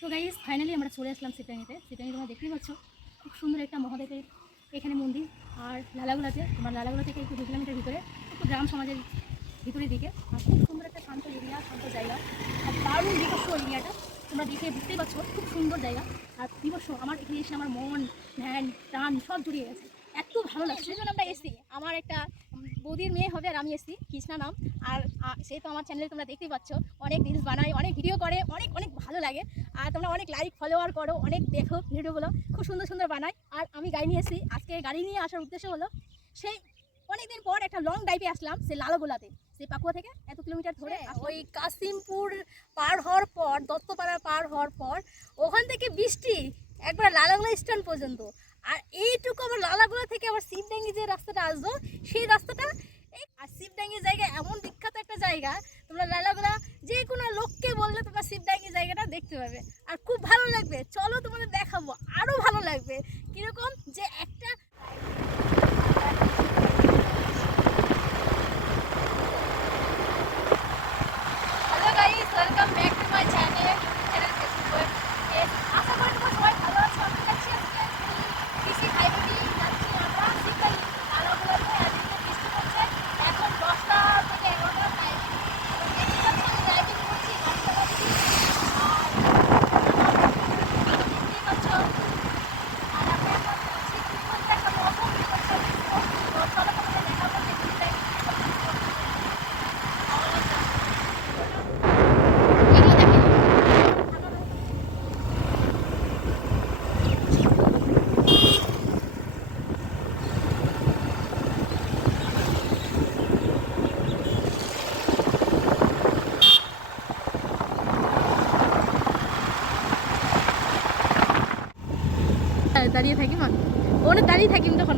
তো guys finally আমরা চলে আসলাম সিটাঙিতে সিটাঙি তোমরা দেখতেই পাচ্ছ, খুব সুন্দর একটা মহাদেবের এখানে মন্দির। আর লালাগুলাতে তোমার লালাগুলা থেকে একটু দু কিলোমিটার ভিতরে, একটু গ্রাম সমাজের ভিতরের দিকে। আর খুব সুন্দর একটা শান্ত এরিয়া, শান্ত জায়গা। আর দারুণ বিকস্ব এরিয়াটা, তোমরা দেখে বুঝতেই পারছ, খুব সুন্দর জায়গা। আর বিকস্ব আমার এখানে এসে আমার মন, ধ্যান, প্রাণ সব জুড়িয়ে গেছে। এত ভালো লাগছে। আমরা এসছি। আমার একটা বৌদির মেয়ে হবে আর আমি এসছি কৃষ্ণা নাম। আর সে তো আমার চ্যানেলে তোমরা দেখতেই পাচ্ছ অনেক রিলস বানায় অনেক ভিডিও করে অনেক অনেক ভালো লাগে। আর তোমরা অনেক লাইক ফলোয়ার করো অনেক দেখো ভিডিওগুলো খুব সুন্দর সুন্দর বানায়। আর আমি গাড়ি নিয়ে এসেছি আজকে গাড়ি নিয়ে আসার উদ্দেশ্য হলো সেই অনেকদিন পর একটা লং ড্রাইভে আসলাম সেই লালগোলাতে সেই পাকুয়া থেকে এত কিলোমিটার ধরে ওই কাসিমপুর পার হওয়ার পর দত্তপাড়া পার হওয়ার পর ওখান থেকে বৃষ্টি একবার লালাগোলা স্ট্যান্ড পর্যন্ত। আর এইটুকু আমার লালাগুলা থেকে আবার শিবডাঙ্গি যে রাস্তাটা আসব সেই রাস্তাটা আর শিবডাঙ্গি জায়গা এমন বিখ্যাত একটা জায়গা, তোমরা লালাগুলা যে কোনো লোককে বললে তোমরা শিবডাঙ্গি জায়গাটা দেখতে পাবে। আর খুব ভালো লাগবে। চলো তোমাদের দেখাবো আরও ভালো লাগবে। কীরকম যে একটা hello guys welcome back to my channel channel Facebook আশা করি তোমরা সবাই ভালো আছো আমি যাচ্ছি আজকে কৃষি হাইওয়ে দিয়ে যাচ্ছি আমরা শীতকাল আলোগুলোতে আজকে বৃষ্টি পড়ছে এখন দশটা থেকে এগারোটা টাইম ড্রাইভিং করছি দশটা বাজে আর দেখতেই পাচ্ছ আর আমরা এখন যাচ্ছি কি করতে একটা মৌসুম বিপর্যয় তো চলো তোমাদের দেখাবো যে কি টাইম এগুলো দেখো দাঁড়িয়ে থাকি, মা? ওনে দাঁড়িয়ে থাকি তখন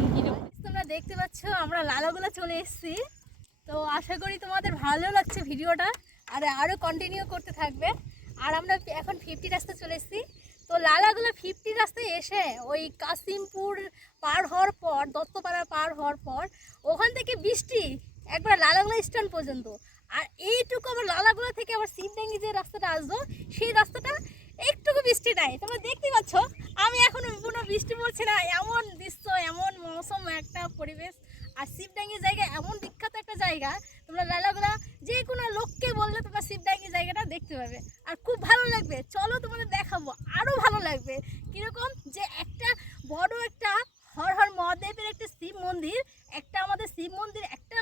তোমরা দেখতে পাচ্ছ, আমরা লালাগোলা চলে এসেছি। তো আশা করি তোমাদের ভালো লাগছে ভিডিওটা, আর আরও কন্টিনিউ করতে থাকবে। আর আমরা এখন ফিফটি রাস্তা চলে এসেছি। তো লালাগুলো ফিফটি রাস্তায় এসে ওই কাসিমপুর পার হওয়ার পর, দত্তপাড়া পার হওয়ার পর, ওখান থেকে বৃষ্টি একবার লালাগুলা স্ট্যান্ড পর্যন্ত। আর এইটুকু আবার লালাগুলা থেকে আবার শিবডাঙ্গি যে রাস্তাটা আসব সেই রাস্তাটা একটুকু বৃষ্টি নাই। তোমরা দেখতে পাচ্ছ, আমি এখন কোনো বৃষ্টি পড়ছে না। এমন দৃশ্য, এমন মৌসুম, একটা পরিবেশ। আর শিবডাঙ্গি জায়গা এমন বিখ্যাত একটা জায়গা, তোমরা লালাগুলা যে কোনো লোককে বললে তোমরা শিবডাঙ্গি জায়গাটা দেখতে পাবে। আর খুব ভালো লাগবে। চলো তোমাদের দেখাবো আরও ভালো লাগবে। কীরকম যে একটা বড় একটা হর হর মহাদেবের একটা শিব মন্দির একটা আমাদের শিব মন্দির একটা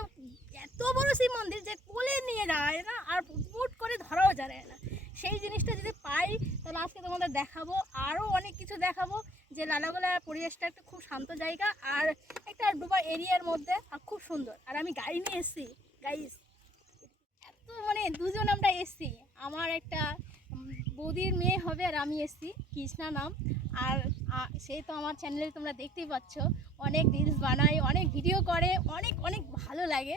এত বড় শিব মন্দির যে কোলে নিয়ে যায় না আর মুট করে ধরাও যায় না সেই জিনিসটা যদি পাই তাহলে আজকে তোমাদের দেখাবো আরও অনেক কিছু দেখাবো যে লালাগোলা পরিবেশটা একটা খুব শান্ত জায়গা আর একটা ডুবা এরিয়ার মধ্যে, আর খুব সুন্দর। আর আমি গাড়ি নিয়ে এসেছি গাইস এত মানে দুজন আমরা এসছি। আমার একটা বৌদির মেয়ে হবে আর আমি এসছি কৃষ্ণা নাম। আর সে তো আমার চ্যানেলে তোমরা দেখতেই পাচ্ছ। অনেক রিলস বানায়, অনেক ভিডিও করে, অনেক অনেক ভালো লাগে।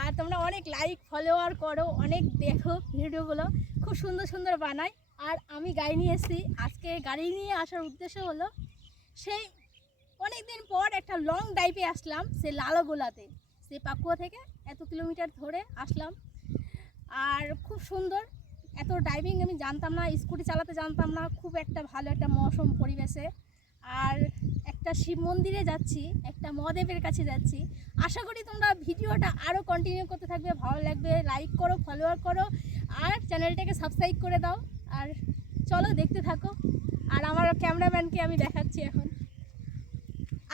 আর তোমরা অনেক লাইক ফলোয়ার করো, অনেক দেখো ভিডিওগুলো খুব সুন্দর সুন্দর বানায়। আর আমি গাড়ি নিয়ে এসেছি। আজকে গাড়ি নিয়ে আসার উদ্দেশ্য হলো সেই অনেক দিন পর একটা লং ড্রাইভে আসলাম সে লালগোলাতে। সে পাকুয়া থেকে এত কিলোমিটার ধরে আসলাম। আর খুব সুন্দর, এত ড্রাইভিং আমি জানতাম না স্কুটি চালাতে জানতাম না, খুব একটা ভালো একটা মৌসুম পরিবেশে। আর একটা শিব মন্দিরে যাচ্ছি, একটা মহাদেবের কাছে যাচ্ছি। আশা করি তোমরা ভিডিওটা আরও কন্টিনিউ করতে থাকবে, ভালো লাগবে লাইক করো ফলোয়ার করো, আর চ্যানেলটাকে সাবস্ক্রাইব করে দাও। আর চলো দেখতে থাকো। আর আমার ক্যামেরাম্যানকে আমি দেখাচ্ছি এখন।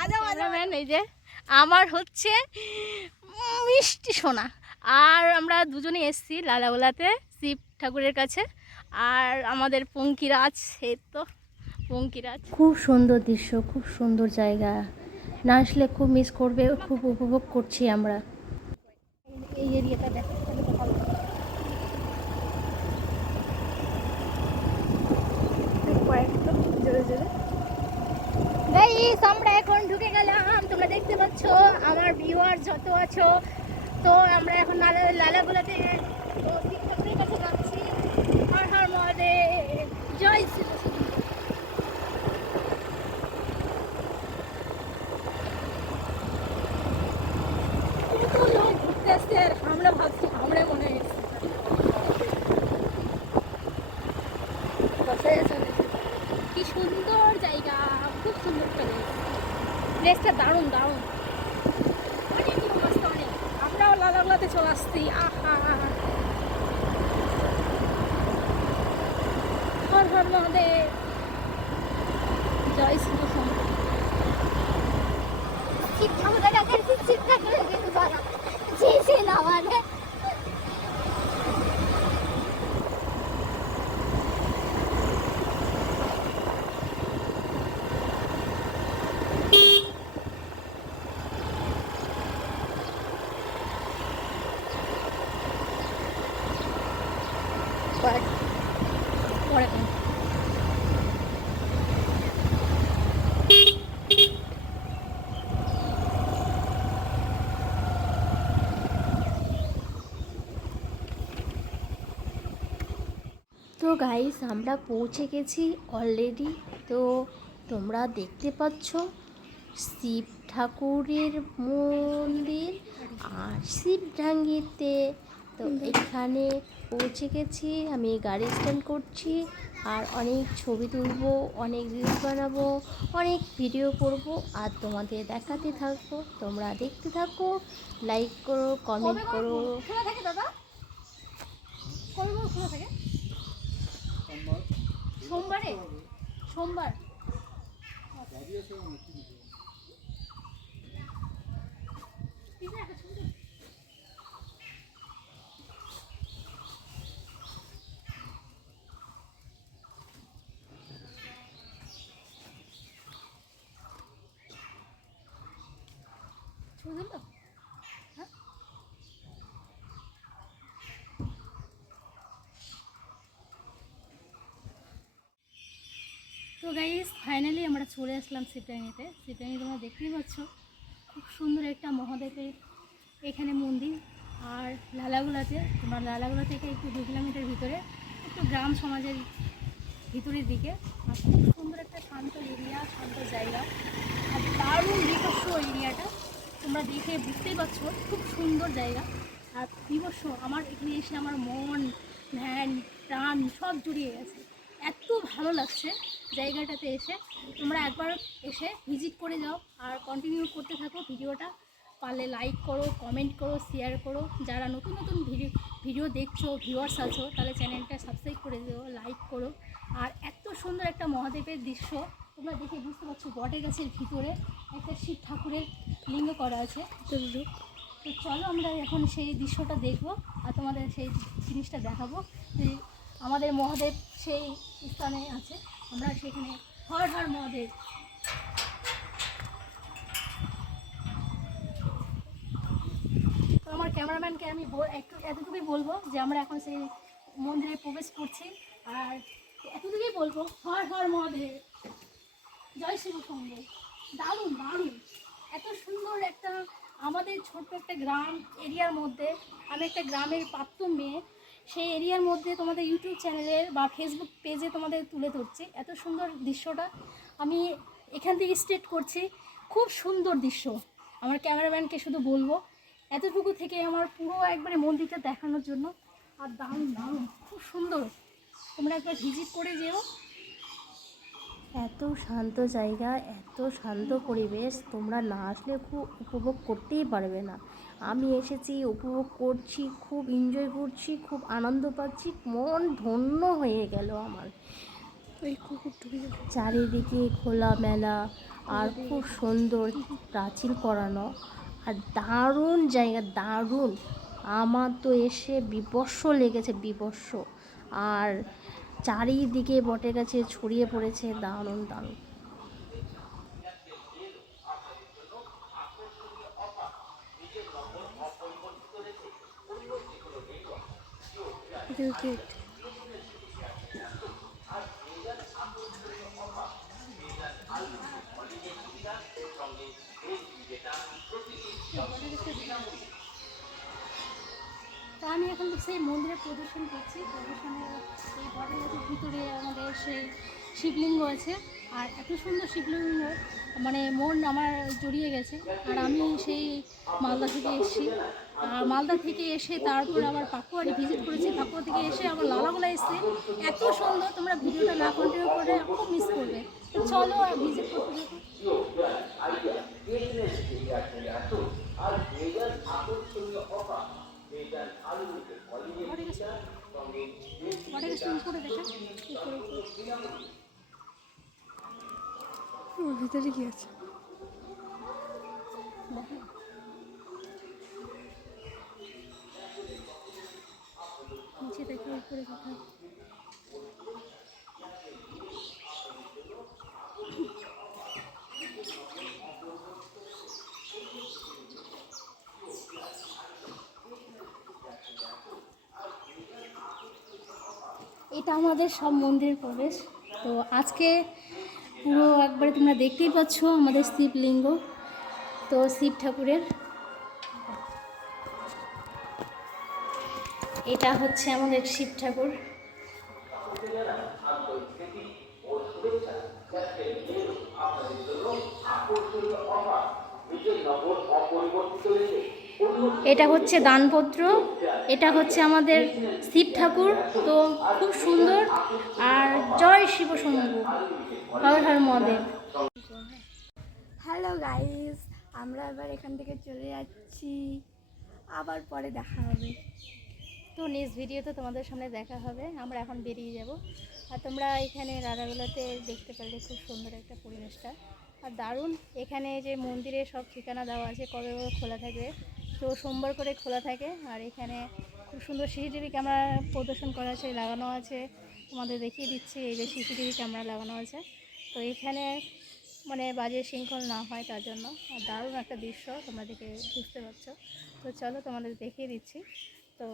আজাও ক্যামেরাম্যান এই যে আমার হচ্ছে মিষ্টি সোনা। আর আমরা দুজনে এসেছি লালাগোলাতে শিব ঠাকুরের কাছে। আর আমাদের পঙ্কিরাজ সে তো পঙ্কিরাজ। খুব সুন্দর দৃশ্য খুব সুন্দর জায়গা। না আসলে খুব মিস করবে খুব উপভোগ করছি আমরা। এই এরিয়াটা দেখো তাহলে তো ভালো হবে। কয়েকটা জোরে আমরা এখন ঢুকে গেলাম। তোমরা দেখতে পাচ্ছ, আমার ভিউয়ার যত আছো, তো আমরা এখন লালা, লালাগুলাতে ঠাকুরের কাছে যাচ্ছি। হর হার মহাদেব, জয় শ্রী কৃষ্ণ। কত লোক ঘুরতে আসছে আর আমরা ভাবছি আমরা মনে হয় এসেছি। কোথায় আছে? সুন্দর জায়গা খুব সুন্দর প্লেস প্লেসটা দারুণ দারুণ অনেক লোক অনেক আমরাও লালাগুলাতে চলে আসছি আহা হর হর মহাদেব জয় শ্রীকৃষ্ণ শিব ঠাকুরের কাছে শিব ঠাকুরের তো গাইস আমরা পৌঁছে গেছি অলরেডি তো তোমরা দেখতে পাচ্ছ শিব ঠাকুরের মন্দির আর শিবডাঙ্গিতে তো এখানে পৌঁছে গেছি আমি গাড়ি স্ট্যান্ড করছি আর অনেক ছবি তুলবো অনেক রিলস বানাবো অনেক ভিডিও করব আর তোমাদের দেখাতে থাকব। তোমরা দেখতে থাকো লাইক করো কমেন্ট করো। দাদা? থাকে? সোমবারে? সোমবার ছবি তুললো তো গাইস ফাইনালি আমরা চলে আসলাম সিটাঙ্গিতে সিটাঙ্গি তোমরা দেখতেই পাচ্ছ, খুব সুন্দর একটা মহাদেবের এখানে মন্দির আর লালাগুলাতে। তোমরা লালাগুলা থেকে একটু দু কিলোমিটার ভিতরে, একটু গ্রাম সমাজের ভিতরের দিকে। আর খুব সুন্দর একটা শান্ত এরিয়া শান্ত জায়গা। আর দারুণ বিকস্য এরিয়াটা। তোমরা দেখে বুঝতেই পারছ, খুব সুন্দর জায়গা। আর বিবস্ব আমার এখানে এসে আমার মন, ধ্যান, প্রাণ সব জুড়িয়ে গেছে। এত ভালো লাগছে জায়গাটাতে এসে। তোমরা একবার এসে ভিজিট করে যাও আর কন্টিনিউ করতে থাকো ভিডিওটা। পারলে লাইক করো কমেন্ট করো শেয়ার করো। যারা নতুন নতুন ভিডিও ভিডিও দেখছ ভিউয়ার্স আছো তাহলে চ্যানেলটা সাবস্ক্রাইব করে দিও লাইক করো। আর এত সুন্দর একটা মহাদেবের দৃশ্য তোমরা দেখে বুঝতে পারছ বটের গাছের ভিতরে একটা শিব ঠাকুরের লিঙ্গ করা আছে। তো চলো আমরা এখন সেই দৃশ্যটা দেখব আর তোমাদের সেই জিনিসটা দেখাবো। আমাদের মহাদেব সেই স্থানে আছে। আমরা সেখানে হর হর মহাদেব। আমার ক্যামেরাম্যানকে আমি একটু এতটুকুই বলব যে আমরা এখন সেই মন্দিরে প্রবেশ করছি। আর এতটুকুই বলব, হর হর মহাদেব। জয় শিব সঙ্গে দারুণ দারুণ। এত সুন্দর একটা আমাদের ছোট্ট একটা গ্রাম, এরিয়ার মধ্যে। আমি একটা গ্রামের প্রাপ্ত মেয়ে। সেই এরিয়ার মধ্যে তোমাদের ইউটিউব চ্যানেলের বা ফেসবুক পেজে তোমাদের তুলে ধরছে। এত সুন্দর দৃশ্যটা। আমি এখান থেকে স্টেট করছি, খুব সুন্দর দৃশ্য। আমার ক্যামেরাম্যানকে শুধু বলব, এতটুকু থেকে আমার পুরো একবারে মন্দিরটা দেখানোর জন্য। আর দারুণ দারুণ, খুব সুন্দর। তোমরা একবার ভিজিট করে যেও। এত শান্ত জায়গা এত শান্ত পরিবেশ তোমরা না আসলে খুব উপভোগ করতেই পারবে না। আমি এসেছি উপভোগ করছি খুব এনজয় করছি খুব আনন্দ পাচ্ছি মন ধন্য হয়ে গেল আমার। চারিদিকে খোলামেলা আর খুব সুন্দর প্রাচীর করানো আর দারুণ জায়গা দারুণ। আমার তো এসে বিবস্ব লেগেছে বিবস্ব আর চারিদিকে বটে গাছে ছড়িয়ে পড়েছে দারুণ দারুণ। তা আমি এখন সেই মন্দিরে প্রদর্শন করছি। প্রদর্শনের এই বটের ভিতরে আমাদের সেই শিবলিঙ্গ আছে। আর এত সুন্দর শিবলিঙ্গ মানে মন আমার জড়িয়ে গেছে। আর আমি সেই মালদা থেকে এসেছি। আর মালদা থেকে এসে তারপর আবার পাকুয়ারি ভিজিট করেছি। পাকুয়া থেকে এসে আবার লালাগোলা এসছে। এত সুন্দর, তোমরা ভিডিওটা না কন্টিনিউ করে খুব মিস করবে। তো চলো আর ভিজিট করতে থাকো ঘরে গেছে ঘরে গেছে উপরে দেখে উপরে উপরে। ওর ভিতরে কি আছে। নিচে দেখে উপরে কোথায় এটা আমাদের সব মন্দিরের প্রবেশ। তো আজকে পুরো একবারে তোমরা দেখতেই পাচ্ছ আমাদের শিবলিঙ্গ। তো শিব ঠাকুরের এটা হচ্ছে আমাদের শিব ঠাকুর। এটা হচ্ছে দানপত্র এটা হচ্ছে আমাদের শিব ঠাকুর তো খুব সুন্দর। আর জয় শিব হর হর মহাদেব। হ্যালো গাইস আমরা এবার এখান থেকে চলে যাচ্ছি। আবার পরে দেখা হবে। তো নেক্সট ভিডিওতে তোমাদের সামনে দেখা হবে। আমরা এখন বেরিয়ে যাব। আর তোমরা এখানে রাধাগুলোতে দেখতে পারলে খুব সুন্দর একটা পরিবেশটা। আর দারুণ এখানে যে মন্দিরে সব ঠিকানা দেওয়া আছে কবে কবে খোলা থাকবে তো সোমবার করে খোলা থাকে। আর এখানে খুব সুন্দর সিসিটিভি ক্যামেরা প্রদর্শন করা আছে, লাগানো আছে। তোমাদের দেখিয়ে দিচ্ছি এই যে সিসিটিভি ক্যামেরা লাগানো আছে। তো এখানে মানে বাজে শৃঙ্খল না হয় তার জন্য। আর দারুণ একটা দৃশ্য দেখে বুঝতে পারছ। তো চলো তোমাদের দেখিয়ে দিচ্ছি। তো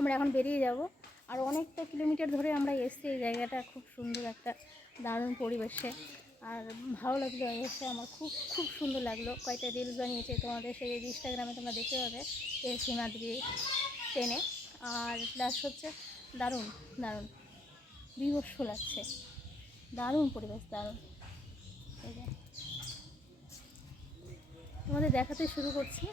আমরা এখন বেরিয়ে যাব। আর অনেকটা কিলোমিটার ধরে আমরা এসছি এই জায়গাটা, খুব সুন্দর একটা দারুণ পরিবেশে। আর ভালো লাগল এসে আমার খুব খুব সুন্দর লাগল। কয়েকটা রিলস বানিয়েছে, তোমাদের সেই ইনস্টাগ্রামে তোমরা দেখতে পাবে এই সীমাদ্রি ট্রেনে আর প্লাস হচ্ছে, দারুণ দারুণ। বিভৎস লাগছে। দারুণ পরিবেশ, দারুণ। তোমাদের দেখাতে শুরু করছি।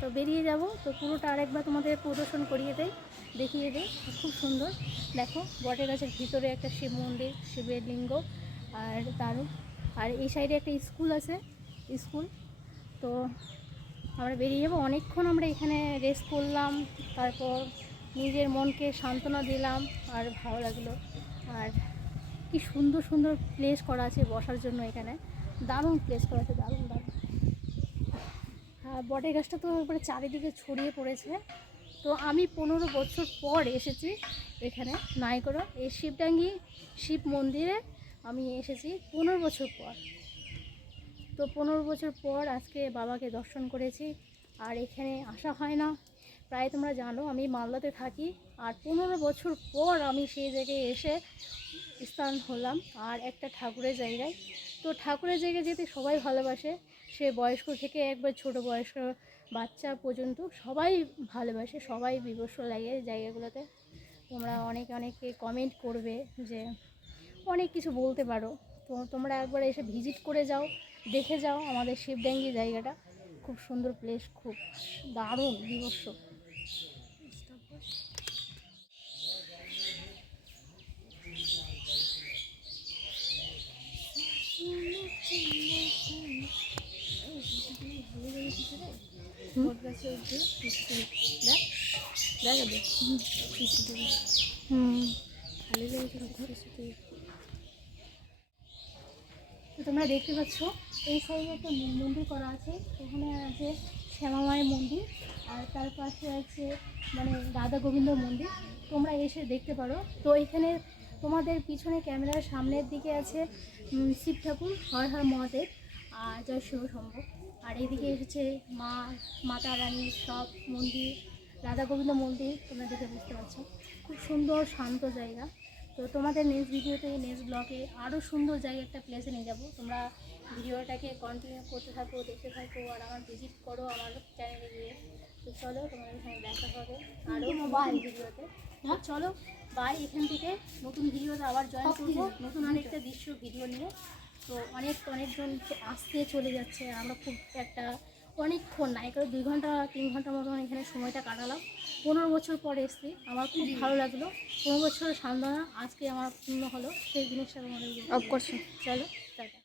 তো বেরিয়ে যাব, তো পুরোটা আরেকবার তোমাদের প্রদর্শন করিয়ে দেয় দেখিয়ে দেয় খুব সুন্দর। দেখো বটের গাছের ভিতরে একটা শিব মন্দির, শিবের লিঙ্গ। আর দারুণ আর এই সাইডে একটা স্কুল আছে, স্কুল। তো আমরা বেরিয়ে যাব। অনেকক্ষণ আমরা এখানে রেস্ট করলাম, তারপর নিজের মনকে সান্ত্বনা দিলাম, আর ভালো লাগল। আর কি সুন্দর সুন্দর প্লেস করা আছে বসার জন্য এখানে। দারুণ প্লেস করা আছে, দারুণ দারুণ। আর বটের গাছটা তো একবারে চারিদিকে ছড়িয়ে পড়েছে। তো আমি পনেরো বছর পর এসেছি এখানে নাইকরো এই শিবডাঙ্গি শিব মন্দিরে আমি এসেছি পনেরো বছর পর। তো পনেরো বছর পর আজকে বাবাকে দর্শন করেছি, আর এখানে আসা হয় না। প্রায় তোমরা জানো, আমি মালদাতে থাকি, আর পনেরো বছর পর আমি সেই জায়গায় এসে স্থান হলাম, আর একটা ঠাকুরের জায়গায়। তো ঠাকুরের জায়গায় যেতে সবাই ভালোবাসে, সে বয়স্ক থেকে একবার ছোট বয়স্ক বাচ্চা পর্যন্ত সবাই ভালোবাসে, সবাই বিবস্ব লাগে জায়গাগুলোতে। তোমরা অনেকে অনেকে কমেন্ট করবে যে অনেক কিছু বলতে পারো। তো তোমরা একবার এসে ভিজিট করে যাও, দেখে যাও আমাদের শিবডাঙ্গি জায়গাটা। খুব সুন্দর প্লেস খুব দারুণ বিবস্ব হুম। তো তোমরা দেখতে পাচ্ছ, এই সাইডে একটা মন্দির করা আছে। এখানে আছে শ্যামা মায়ের মন্দির, আর তার পাশে আছে মানে রাধা গোবিন্দ মন্দির। তোমরা এসে দেখতে পারো। তো এখানে তোমাদের পিছনে ক্যামেরার সামনের দিকে আছে শিব ঠাকুর, হর হর মহাদেব আর জয় শিব শম্ভু। আর এদিকে এসেছে মা, মাতা রানীর সব মন্দির, রাধা গোবিন্দ মন্দির, তোমরা দেখে বুঝতে পারছ। খুব সুন্দর, শান্ত জায়গা। তো তোমাদের নেক্সট ভিডিওতে নেক্সট ব্লগে আরও সুন্দর জায়গা একটা প্লেসে নিয়ে যাব। তোমরা ভিডিওটাকে কন্টিনিউ করতে থাকো দেখতে থাকো আর আমার ভিজিট করো আমার চ্যানেলে গিয়ে। তো চলো তোমাদের এখানে দেখা হবে আরও মোবাইল ভিডিওতে হ্যাঁ চলো বাই এখান থেকে নতুন ভিডিওতে আবার জয়েন করব। নতুন অনেকটা দৃশ্য ভিডিও নিয়ে। তো অনেক অনেকজন আসতে চলে যাচ্ছে আমরা খুব একটা অনেকক্ষণ না এখানে দুই ঘণ্টা তিন ঘণ্টা মতন এখানে সময়টা কাটালাম। পনেরো বছর পরে এসছি আমার খুব ভালো লাগল। পনেরো বছরের সান্ত্বনা আজকে আমার পূর্ণ হলো সেই জিনিসটা তোমাদের অফ চলো টাটা।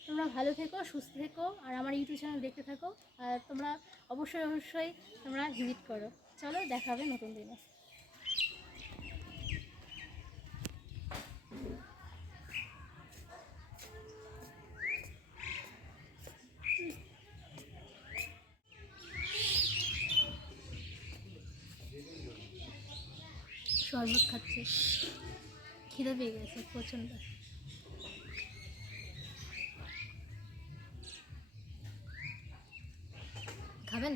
তোমরা ভালো থেকো সুস্থ থেকো আর আমার ইউটিউব চ্যানেল দেখতে থাকো আর তোমরা অবশ্যই অবশ্যই তোমরা ভিজিট করো। চলো দেখা হবে নতুন দিনে। শরবত খাচ্ছে। খিদে পেয়ে গেছে প্রচণ্ড। খাবেন?